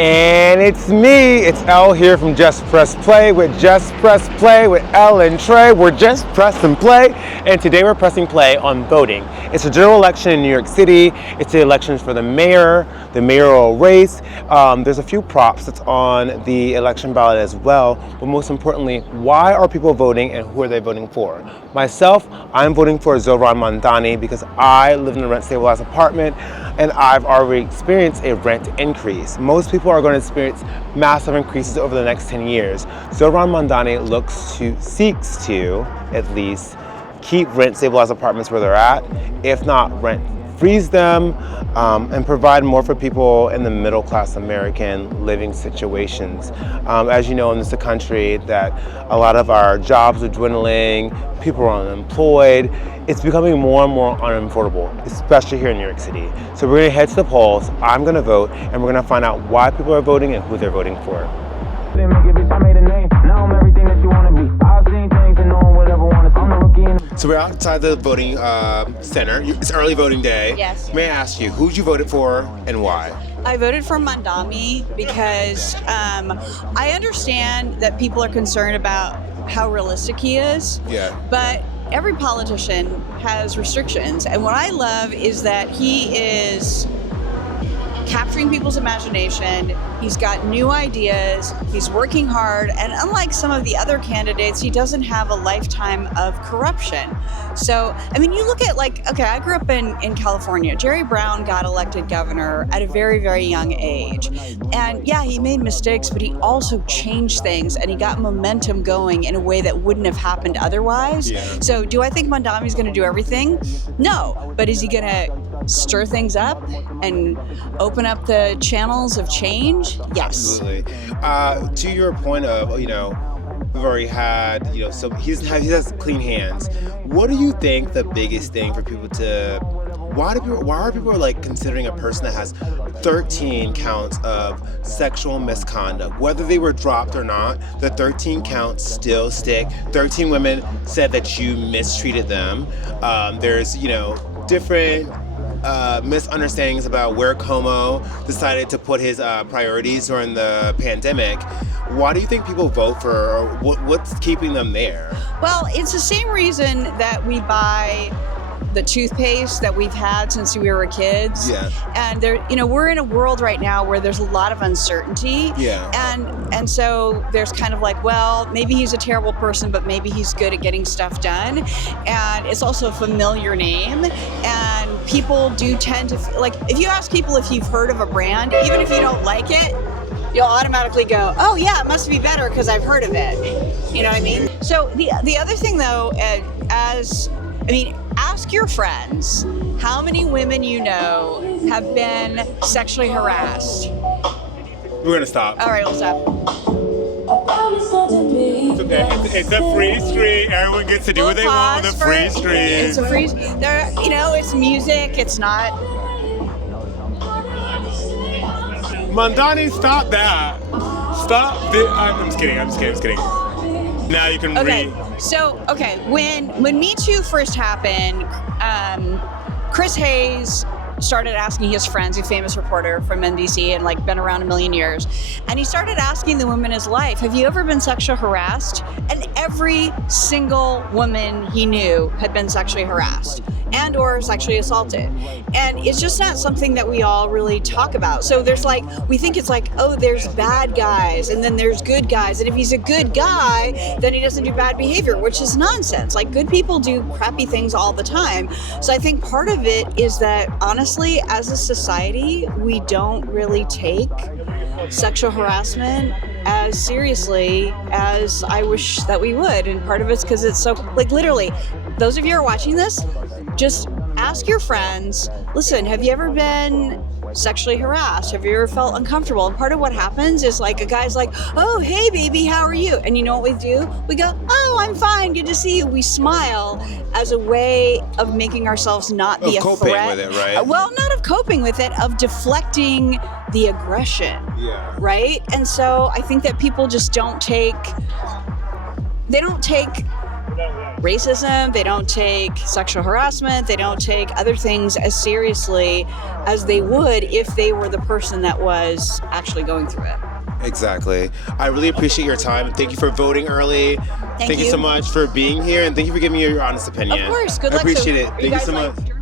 And it's me, it's Elle here from Just Press Play with Just Press Play with Elle and Trey. We're just pressing play, and today we're pressing play on voting. It's a general election in New York City. It's the elections for the mayor, the mayoral race. There's a few props that's on the election ballot as well, but most importantly, why are people voting and who are they voting for? Myself, I'm voting for Zohran Mamdani because I live in a rent-stabilized apartment and I've already experienced a rent increase. Most people are going to experience massive increases over the next 10 years. Zohran Mamdani seeks to, at least, keep rent-stabilized apartments where they're at, if not freeze them, and provide more for people in the middle-class American living situations. As you know, in this country that a lot of our jobs are dwindling, people are unemployed, it's becoming more and more unaffordable, especially here in New York City. So we're gonna head to the polls, I'm gonna vote, and we're gonna find out why people are voting and who they're voting for. So we're outside the voting center. It's early voting day. Yes. May I ask you, who'd you voted for and why? I voted for Mamdani because I understand that people are concerned about how realistic he is. Yeah. But every politician has restrictions. And what I love is that he is capturing people's imagination. He's got new ideas, he's working hard, and unlike some of the other candidates, he doesn't have a lifetime of corruption. So, I mean, you look at I grew up in California. Jerry Brown got elected governor at a very, very young age. And yeah, he made mistakes, but he also changed things and he got momentum going in a way that wouldn't have happened otherwise. Yeah. So do I think Mamdani's gonna do everything? No, but is he gonna stir things up and open up the channels of change? Yes. Absolutely. To your point of, we've already had, so he has clean hands. What do you think the biggest thing for people to, why are people like considering a person that has 13 counts of sexual misconduct, whether they were dropped or not, the 13 counts still stick. 13 women said that you mistreated them. There's, different misunderstandings about where Como decided to put his priorities during the pandemic. Why do you think people vote for, or what's keeping them there? Well, it's the same reason that we buy the toothpaste that we've had since we were kids. Yeah. And we're in a world right now where there's a lot of uncertainty. Yeah. And so there's kind of like, well, maybe he's a terrible person, but maybe he's good at getting stuff done. And it's also a familiar name. And people do tend to, if you ask people if you've heard of a brand, even if you don't like it, you'll automatically go, oh yeah, it must be better because I've heard of it. You know what I mean? So the other thing though, ask your friends how many women you know have been sexually harassed. We're gonna stop. All right, we'll stop. It's okay. It's a free stream. Everyone gets to do what they want with a free stream. It's a free. It's music. It's not. Mamdani, stop that. Stop. I'm just kidding. Now you can read. So, when Me Too first happened, Chris Hayes started asking his friends, a famous reporter from NBC and been around a million years, and he started asking the women in his life, have you ever been sexually harassed? And every single woman he knew had been sexually harassed and or sexually assaulted. And it's just not something that we all really talk about. So there's we think it's oh, there's bad guys and then there's good guys. And if he's a good guy, then he doesn't do bad behavior, which is nonsense. Good people do crappy things all the time. So I think part of it is that honestly, as a society, we don't really take sexual harassment as seriously as I wish that we would. And part of it's because it's so, literally, those of you who are watching this, just ask your friends, listen, have you ever been sexually harassed? Have you ever felt uncomfortable? And part of what happens is a guy's oh, hey baby, how are you? And you know what we do? We go, oh, I'm fine, good to see you. We smile as a way of making ourselves not be a threat. Of coping with it, right? Well, not of coping with it, of deflecting the aggression. Yeah. Right? And so I think that people just don't take racism, they don't take sexual harassment, they don't take other things as seriously as they would if they were the person that was actually going through it. Exactly. I really appreciate your time. Thank you for voting early. Thank you so much for being here, and thank you for giving me your honest opinion. Of course. Good I luck. appreciate it. Are you Thank you guys, so like, much.